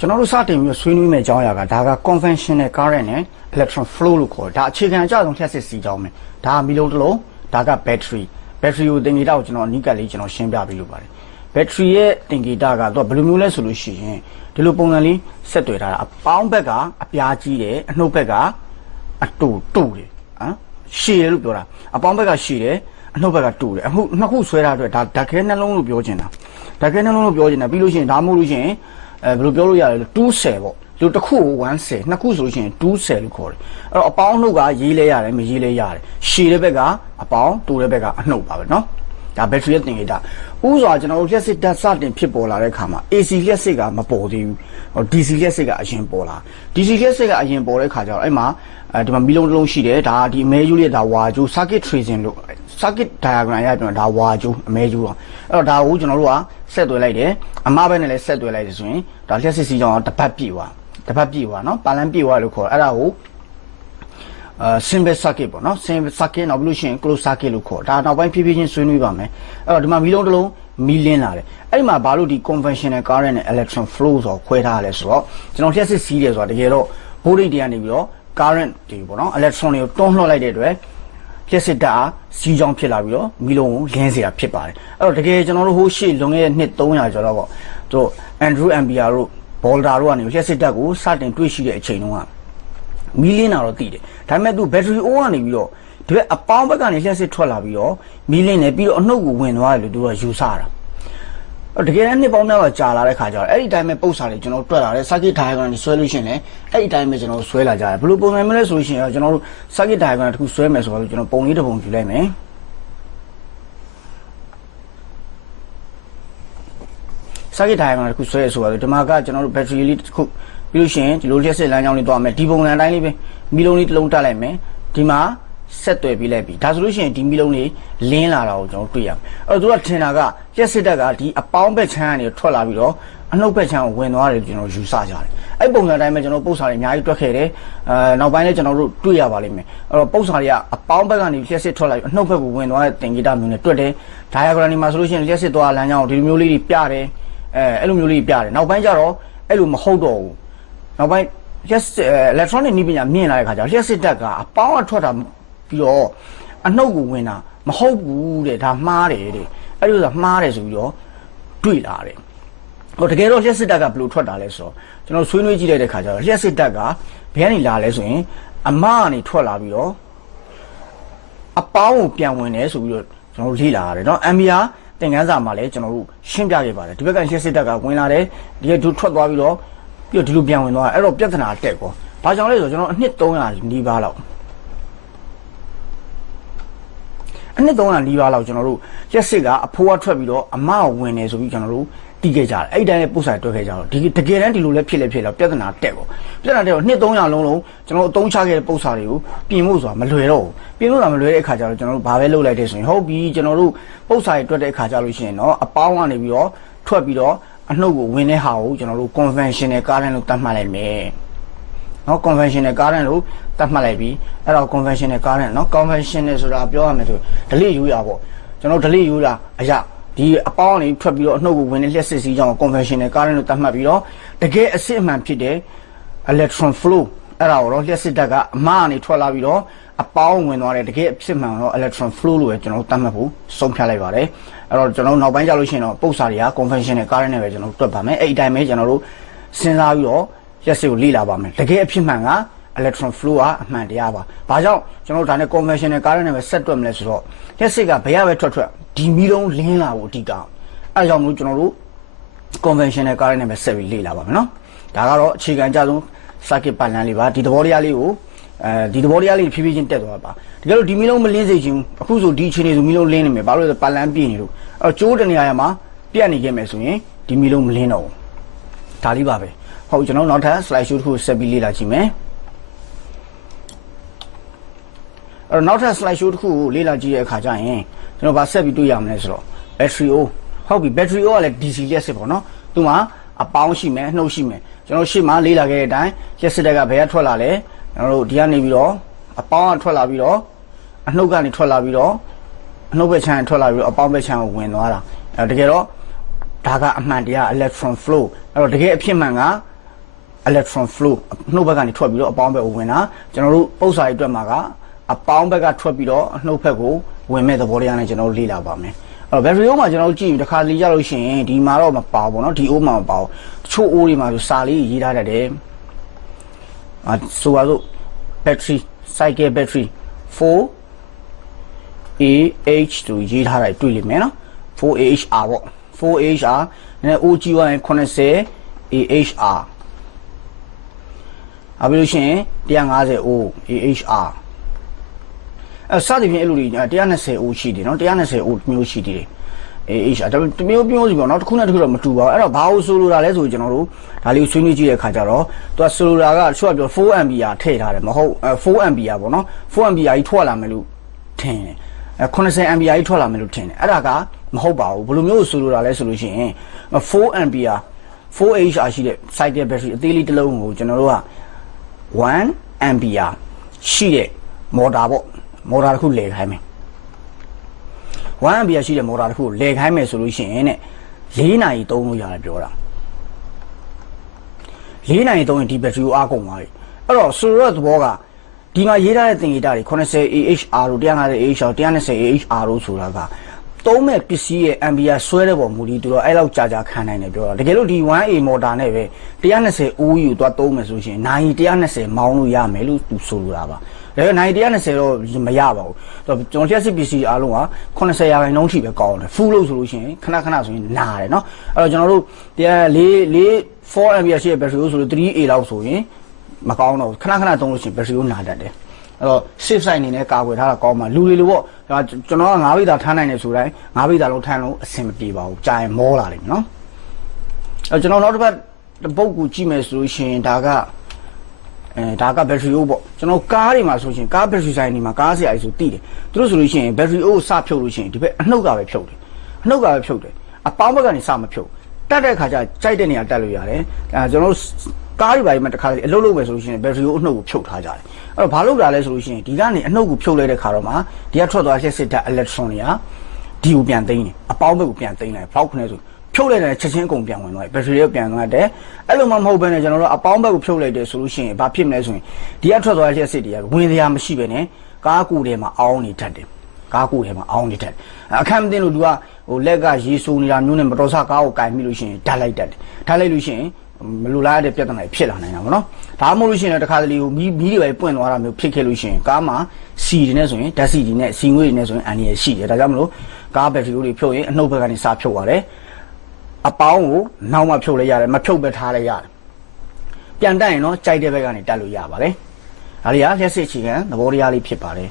ကျွန်တော်တို့စတင်ပြီးတော့ဆွေးနွေးမယ့်အကြောင်းအရာကဒါက conventional current နဲ့ electron flow လို့ခေါ်တယ်ဒါအခြေခံအကျဆုံးလျှက်စစ်စီကြောင်းပဲဒါကမီလုံးတစ်လုံးဒါက battery battery ကိုသင်္ကေတကိုကျွန်တော်အနိကလေးကျွန်တော်ရှင်းပြပေးလို့ပါတယ် battery ရဲ့သင်္ကေတကတော့ဘယ်လိုမျိုးလဲဆိုလို့ရှိရင်ဒီလိုပုံစံလေးဆက်တွေ့ထားတာအပေါင်းဘက်ကအပြားကြီးတယ်အနှုတ်ဘက်ကအတူတူတယ်ဟမ်ရှည်တယ်လို့ပြောတာအပေါင်းဘက်ကရှည်တယ်အနှုတ်ဘက်ကတူတယ်အခုနှစ်ခုဆွဲထားတဲ့အတွက်ဒါဓာတ်ခဲနှလုံးလို့ပြောချင်တာဓာတ်ခဲနှလုံးလို့ပြောချင်တာပြီးလို့ရှိရင်ဒါမှမဟုတ်လို့ရှိရင် အဲဘယ်လိုပြောလို့ရလဲ2 cell ပေါ့ဒီလိုတစ်ခုကို1 cell နှစ်ခုဆိုလို့ရှိရင်2 cell လို့ခေါ်တယ်အဲ့တော့အပေါင်းနှုတ်ကရေးလဲရတယ်မရေးလဲရတယ်ရှည်တဲ့ဘက်ကအပေါင်းတူတဲ့ဘက်ကအနှုတ်ပါပဲเนาะ ဒါဘက်ထရီရဲ့သင်္ကေတဥစွာကျွန်တော်တို့လျှက်စစ်ဓာတ်စတင်ဖြစ်ပေါ်လာတဲ့အခါမှာ AC လျှက်စစ်ကမပေါ်သေးဘူးဟို DC လျှက်စစ်ကအရင်ပေါ်လာ DC လျှက်စစ်ကအရင်ပေါ်တဲ့အခါကျတော့အဲ့မှာအဲဒီမှာမီလုံးတစ်လုံးရှိတယ်ဒါဒီအမဲယူလေးဒါဝါကျိုး circuit tracing လို့ circuit diagram ရပြန်ဒါဝါကျိုးအမဲကျိုးတော့အဲ့တော့ဒါကိုကျွန်တော်တို့ကဆက်သွယ်လိုက်တယ်အမဘက်နဲ့လည်းဆက်သွယ်လိုက်တယ်ဆိုရင်ဒါလျှက်စစ်စီကြောင်းတစ်ပတ်ပြည့်သွားတစ်ပတ်ပြည့်သွားနော်ပါလန်ပြည့်သွားလို့ခေါ်အဲ့ဒါကို အဲ simple circuit ပေါ့နော် simple circuit နောက်ပြီးလို့ရှိရင် close circuit လို့ခေါ်ဒါနောက်ပိုင်းဖြည်းဖြည်းချင်းဆွေးနွေးပါမယ်အဲ့တော့ဒီမှာမီလုံးတစ်လုံးမီလင်းလာတယ်အဲ့ဒီမှာဘာလို့ဒီ conventional current နဲ့ electron flow ဆိုတော့ခွဲထားရလဲဆိုတော့ကျွန်တော်လျှက်စစ်စီးတယ်ဆိုတော့တကယ်တော့ voltage တွေကနေပြီးတော့ current တွေပေါ့နော် electron တွေကိုတွန်းလှော်လိုက်တဲ့အတွက်လျှက်စစ်ဓာတ်အားစီးကြောင်းဖြစ်လာပြီးတော့မီလုံးကိုလင်းစေတာဖြစ်ပါတယ်အဲ့တော့တကယ်ကျွန်တော်တို့ဟိုးရှေ့လွန်ခဲ့တဲ့နှစ်300ကျော်တော့ပေါ့သူတို့ Andrew Ampere တို့ Volta တို့ကနေလျှက်စစ်ဓာတ်ကိုစတင်တွေ့ရှိတဲ့အချိန်တုန်းက မီလင်းတာတော့တည်တယ်ဒါပေမဲ့သူ battery O ကနေပြီးတော့ဒီဘက်အပေါင်းဘက်ကနေလျှက်စစ်ထွက်လာပြီးတော့မီလင်းနေပြီးတော့အနှုတ်ကိုဝင်သွားတယ်လို့သူကယူဆတာအဲ့တကယ်တမ်းနှစ်ပေါင်းများစွာကြာလာတဲ့ခါကျတော့အဲ့ဒီတိုင်းပဲပုတ်စာတွေကျွန်တော်တွက်လာတယ် circuit diagram တွေဆွဲလို့ရှိရင်လည်းအဲ့ဒီတိုင်းပဲကျွန်တော်ဆွဲလာကြတယ်ဘယ်လိုပုံစံမျိုးလဲဆိုလို့ရှိရင်ကျွန်တော်တို့ circuit diagram တစ်ခုဆွဲမယ်ဆိုတော့ကျွန်တော်ပုံလေးတစ်ပုံယူလိုက်မယ် circuit diagram တစ်ခုဆွဲရဆိုတော့ဒီမှာကကျွန်တော်တို့ battery လေးတစ်ခု ပြီးလို့ရှိရင်ဒီလိုလျှက်စစ်လမ်းကြောင်းလေးတွားမယ်ဒီပုံစံအတိုင်းလေးပဲမီလုံးလေးတစ်လုံးတက်လိုက်မယ်ဒီမှာဆက်သွယ်ပြီးလိုက်ပြီဒါဆိုလို့ရှိရင်ဒီမီလုံးလေးလင်းလာတာကိုကျွန်တော်တွေ့ရမယ်အဲ့တော့သူကထင်တာကလျှက်စစ်တက်ကဒီအပေါင်းဘက်ချမ်းကနေထွက်လာပြီးတော့အနှုတ်ဘက်ချမ်းကိုဝင်သွားတယ်ကျွန်တော်ယူဆကြတယ်အဲ့ပုံစံအတိုင်းပဲကျွန်တော်ပုတ်စာတွေအများကြီးတွက်ခဲ့တယ်အဲနောက်ပိုင်းလည်းကျွန်တော်တို့တွေ့ရပါလိမ့်မယ်အဲ့တော့ပုတ်စာတွေကအပေါင်းဘက်ကနေလျှက်စစ်ထွက်လာပြီးအနှုတ်ဘက်ကိုဝင်သွားတဲ့တင်ဂီတာမျိုးနဲ့တွက်တယ် diagram ဒီမှာဆိုလို့ရှိရင်လျှက်စစ်သွားလမ်းကြောင်းကိုဒီလိုမျိုးလေးတွေပြတယ်အဲအဲ့လိုမျိုးလေးပြတယ်နောက်ပိုင်းကျတော့အဲ့လိုမဟုတ်တော့ဘူး နောက်ပိုင်း yes electronic နည်းပညာမြင်လာတဲ့ခါကျတော့ yes တက်ကအပေါင်းအထွက်တာပြီးတော့အနှုတ်ကိုဝင်တာမဟုတ်ဘူးတဲ့ဒါမှားတယ်တဲ့အဲ့လိုဆိုမှားတယ်ဆိုပြီးတော့တွေ့လာတယ်ဟိုတကယ်တော့ yes တက်ကဘယ်လိုထွက်တာလဲဆိုတော့ကျွန်တော်ဆွေးနွေးကြည့်လိုက်တဲ့ခါကျတော့ yes တက်ကဘယ်ကနေလာလဲဆိုရင်အမကနေထွက်လာပြီးတော့အပေါင်းကိုပြန်ဝင်တယ်ဆိုပြီးတော့ကျွန်တော်လေ့လာရတယ်เนาะ MBR သင်ခန်းစာမှာလည်းကျွန်တော်တို့ရှင်းပြခဲ့ပါတယ်ဒီဘက်ကရှင်းစစ်တက်ကဝင်လာတယ်ဒီကဒုထွက်သွားပြီးတော့ ပြီးတော့ဒီလိုပြန်ဝင်သွားတယ်အဲ့တော့ပြဿနာတက်ကောဘာကြောင့်လဲဆိုတော့ကျွန်တော်အနှစ်300နီးပါးလောက်အနှစ်300နီးပါးလောက်ကျွန်တော်တို့ရက်စစ်ကအဖိုးကထွက်ပြီးတော့အမကိုဝင်နေဆိုပြီးကျွန်တော်တို့တီးခဲ့ကြတယ်အဲ့ဒီတိုင်းလည်းပို့ဆိုင်တွက်ခဲ့ကြတော့ဒီတကယ်တမ်းဒီလိုလည်းဖြစ်လဲဖြစ်တော့ပြဿနာတက်ကောပြဿနာတက်တော့နှစ်300လုံးလုံးကျွန်တော်တို့အသုံးချခဲ့တဲ့ပို့စာတွေကိုပြင်ဖို့ဆိုတာမလွယ်တော့ဘူးပြင်လို့တာမလွယ်တဲ့အခါကျတော့ကျွန်တော်တို့ဘာပဲလုပ်လိုက်တဲ့ဆိုရင်ဟုတ်ပြီကျွန်တော်တို့ပို့စာတွေတွက်တဲ့အခါကျလို့ရှိရင်တော့အပေါင်းကနေပြီးတော့ထွက်ပြီးတော့ အနှုတ်ကိုဝင်တဲ့ဟာကိုကျွန်တော်တို့ conventional current လို့သတ်မှတ်လိုက်မယ်နော် conventional current လို့သတ်မှတ်လိုက်ပြီးအဲ့တော့ conventional current နော် conventional ဆိုတာပြောရမယ်ဆို delay ယူရပေါ့ကျွန်တော် delay ယူတာအရာဒီအပေါင်းလေးထွက်ပြီးတော့အနှုတ်ကိုဝင်တဲ့လျှက်စစ်စည်းကြောင်း conventional current လို့သတ်မှတ်ပြီးတော့တကယ်အစစ်အမှန်ဖြစ်တဲ့ electron flow အဲ့ဒါကိုတော့လျှက်စစ်ဓာတ်ကအမှားအနေထွက်လာပြီးတော့ အပေါင်းဝင်သွားတယ်တကယ်အဖြစ်မှန်တော့ electron flow လို့ပဲကျွန်တော်တို့သတ်မှတ်ဖို့ဆုံးဖြတ်လိုက်ပါတယ်အဲ့တော့ကျွန်တော်တို့နောက်ပိုင်းကျလို့ရှိရင်တော့ပုတ်စာတွေက conventional current နဲ့ပဲကျွန်တော်တို့တွက်ပါမယ်အဲ့ဒီအတိုင်းပဲကျွန်တော်တို့စဉ်းစားပြီးတော့ရက်စစ်ကိုလေ့လာပါမယ်တကယ်အဖြစ်မှန်က electron flow ကအမှန်တရားပါ။ဘာကြောင့်ကျွန်တော်တို့ဒါနဲ့ conventional current နဲ့ပဲဆက်တွက်မလဲဆိုတော့ရက်စစ်ကဘယ်ရပဲထွက်ထွက်ဒီမီလုံးလင်းလာဖို့အဓိကအဲဒါကြောင့်မလို့ကျွန်တော်တို့ conventional current နဲ့ပဲဆက်ပြီးလေ့လာပါမယ်နော်။ဒါကတော့အခြေခံအကျဆုံး circuit ပတ်လန်းလေးပါဒီသဘောတရားလေးကို အဲဒီသဘောတရားလေးဖြည်းဖြည်းချင်းတက်သွားပါတကယ်လို့ဒီမီလုံးမလင်းစေချင်အခုဆိုဒီအခြေအနေဆိုမီလုံးလင်းနေမယ်ဘာလို့လဲပတ်လန်းပြည့်နေလို့အဲကျိုးတနေရာမှာပြတ်နေခဲ့မယ်ဆိုရင်ဒီမီလုံးမလင်းတော့ဘူးဒါလေးပါပဲဟုတ်ကျွန်တော်နောက်ထပ် slide show တစ်ခုဆက်ပြီးလေ့လာကြည့်မယ်အဲ့တော့နောက်ထပ် slide show တစ်ခုကိုလေ့လာကြည့်တဲ့အခါကျရင်ကျွန်တော်ဗာဆက်ပြီးတွေ့ရမလဲဆိုတော့ battery O ဟုတ်ပြီ battery O ကလည်း DC လျှက်စစ်ပေါ့နော်သူမှာအပေါင်းရှိမယ်နှုတ်ရှိမယ်ကျွန်တော်ရှေ့မှာလေ့လာခဲ့တဲ့အတိုင်းလျှက်စစ်တက်ကဘယ်ကထွက်လာလဲ ကျွန်တော်တို့ဒီကနေပြီးတော့အပေါင်းကထွက်လာပြီးတော့အနှုတ်ကနေထွက်လာပြီးတော့အနှုတ်ဘက်ခြမ်းထွက်လာပြီးတော့အပေါင်းဘက်ခြမ်းကိုဝင်သွားတာအဲတကယ်တော့ဒါကအမှန်တရား electron flow အဲ့တော့တကယ်အဖြစ်မှန်က electron flow နှုတ်ဘက်ကနေထွက်ပြီးတော့အပေါင်းဘက်ကိုဝင်တာကျွန်တော်တို့ပု္ပ္ပစာရေးအတွက်မှာကအပေါင်းဘက်ကထွက်ပြီးတော့နှုတ်ဘက်ကိုဝင်မဲ့သဘောတရားနဲ့ကျွန်တော်တို့လေ့လာပါမယ်အဲ့တော့ battery အိုးမှာကျွန်တော်တို့ကြည့်ပြီးတစ်ခါလေ့ကြလို့ရှိရင်ဒီမှာတော့မပါဘူးเนาะဒီအိုးမှာမပါဘူးတချို့အိုးတွေမှာဆိုစာလေးရေးထားတတ်တယ် အာဆိုပါစို့ battery cycle battery 4 AH တို့ရေးထားတာတွေ့လိမ့်မယ်နော် 4AHR ပေါ့ 4AHR နည်း OG ဝိုင်း80 AHR အပြီးလို့ရှိရင်150 O AHR အဲစသည်ဖြင့်အဲ့လိုတွေ120 O ရှိတယ်နော်120 O မျိုးရှိတယ် AHR ဒါပေမဲ့တမျိုးပြောစီပေါ့နော်တစ်ခုနဲ့တစ်ခုတော့မတူပါဘူးအဲ့တော့ဘာလို့ဆိုလိုတာလဲဆိုကျွန်တော်တို့ဒါလေးကိုဆွေးနွေးကြည့်တဲ့အခါကျတော့သူကဆိုလိုတာကတချို့ကပြော4 ampere ထည့်ထားတယ်မဟုတ်4 ampere ပေါ့နော်4 ampere ကြီးထွက်လာမယ်လို့ထင်တယ်အဲ80 ampere ကြီးထွက်လာမယ်လို့ထင်တယ်အဲ့ဒါကမဟုတ်ပါဘူးဘယ်လိုမျိုးဆိုလိုတာလဲဆိုလို့ရှိရင်4 ampere 4AHR ရှိတဲ့ cycle battery အသေးလေးတစ်လုံးကိုကျွန်တော်တို့က1 ampere ရှိတဲ့မော်တာပေါ့မော်တာတစ်ခုလဲခိုင်းမယ် 1 ampere ရှိတဲ့မော်တာတစ်ခုကိုလဲခိုင်းမယ်ဆိုလို့ရှိရင်တဲ့4နာရီသုံးလို့ရတယ်ပြောတာ4နာရီသုံးရင်ဒီ battery ကိုအားကုန်သွားပြီအဲ့တော့ဆိုတော့သဘောကဒီမှာရေးထားတဲ့သင်္ကေတတွေ 80AHR တို့ 150AHR 120AHR တို့ဆိုတာကသုံးမဲ့ပစ္စည်းရဲ့ ampere ဆွဲတဲ့ပုံမူပြီးသူတော့အဲ့လောက်ကြာကြာခံနိုင်တယ်ပြောတာတကယ်လို့ဒီ 1A မော်တာနဲ့ပဲ120 OU ကိုသွားသုံးမယ်ဆိုရှင်နိုင်120မောင်းလို့ရမယ်လို့သူဆိုလိုတာပါ ဒါပေမဲ့နိုင်120တော့မရပါဘူးကျွန်တော်ချက်စစ်ပစ္စည်းအားလုံးက80ရာခိုင်နှုန်းထိပဲကောင်းတယ် full လို့ဆိုလို့ရှိရင်ခဏခဏဆိုရင်နာတယ်เนาะအဲ့တော့ကျွန်တော်တို့တရား၄၄4 ampere ရှိတဲ့ battery ကိုဆိုလို့ 3A လောက်ဆိုရင်မကောင်းတော့ခဏခဏသုံးလို့ရှိရင် battery ကိုနာတတ်တယ်အဲ့တော့ safe side အနေနဲ့ကာကွယ်ထားတာကောင်းပါလူတွေလိုပေါ့ဒါကျွန်တော်က9ဘိတ်သာထားနိုင်တယ်ဆိုတိုင်း9ဘိတ်သာလုံးထမ်းလို့အဆင်မပြေပါဘူးကြာရင်မောလာလိမ့်မယ်နော်အဲ့ကျွန်တော်နောက်တစ်ပတ်ပုတ်ကူကြည့်မယ်ဆိုလို့ရှိရင်ဒါက အဲဒါက battery အိုးပေါ့ကျွန်တော်ကားတွေမှာဆိုရှင်ကား battery ဆိုင်တွေမှာကားဆရာကြီးဆိုတည်တယ်သူတို့ဆိုလို့ရှိရင် battery အိုးကိုစဖြုတ်လို့ရှိရင်ဒီဘက်အနှုတ်ကပဲဖြုတ်တယ်အနှုတ်ကပဲဖြုတ်တယ်အပေါင်းဘက်ကနေစမဖြုတ်တက်တဲ့ခါကျကြိုက်တဲ့နေရာတက်လို့ရတယ်အဲကျွန်တော်တို့ကားတွေပါကြီးမှာတစ်ခါလေအလုပ်လုပ်မယ်ဆိုလို့ရှိရင် battery ကိုအနှုတ်ကိုဖြုတ်ထားကြတယ်အဲ့တော့ဘာလုပ်တာလဲဆိုလို့ရှိရင်ဒီကနေအနှုတ်ကိုဖြုတ်လိုက်တဲ့ခါတော့မှဒီကထွက်သွားတဲ့စစ်ဓာတ် electron တွေကဒီကိုပြန်သိမ်းတယ်အပေါင်းဘက်ကိုပြန်သိမ်းလိုက်ဖောက်ခနဲ့ဆို ဖြုတ်လိုက်တဲ့ချက်ချင်းအကုန်ပြန်ဝင်သွားပြီ battery ကိုပြန်သွားတယ်အဲ့လိုမှမဟုတ်ဘဲနဲ့ကျွန်တော်တို့အပေါင်းဘက်ကိုဖြုတ်လိုက်တယ်ဆိုလို့ရှိရင်ဘာဖြစ်မလဲဆိုရင်ဒီကထွက်သွားတဲ့စစ်တွေကဝင်စရာမရှိပဲနဲ့ကားကူထဲမှာအောင်းနေတတ်တယ်ကားကူထဲမှာအောင်းနေတတ်တယ်အခမ်းမသိလို့သူကဟိုလက်ကရေဆူနေတာမျိုးနဲ့မတော်ဆကားကိုကင်မိလို့ရှိရင်ဓာတ်လိုက်တတ်တယ်ဓာတ်လိုက်လို့ရှိရင်မလိုလားတဲ့ပြဿနာတွေဖြစ်လာနိုင်တာပေါ့နော်ဒါမှမဟုတ်လို့ရှိရင်တခါတလေကိုမီးမီးတွေပဲပွင့်သွားတာမျိုးဖြစ်ခဲ့လို့ရှိရင်ကားမှာစီတွေနဲ့ဆိုရင်ဓာတ်စီတွေနဲ့စီငွေတွေနဲ့ဆိုရင်အန်ရရှိတယ်ဒါကြောင့်မလို့ကားဘက်ထရီတွေဖြုတ်ရင်အနှုတ်ဘက်ကနေစဖြုတ်ရတယ် အပေါင်းကိုနောက်မှဖြုတ်လိုက်ရတယ်မဖြုတ်ပဲထားလိုက်ရတယ်ပြန်တက်ရင်တော့ကြိုက်တဲ့ဘက်ကနေတက်လို့ရပါတယ်ဒါလေးကလက်စစ်ချီခံသဘောတရားလေးဖြစ်ပါတယ်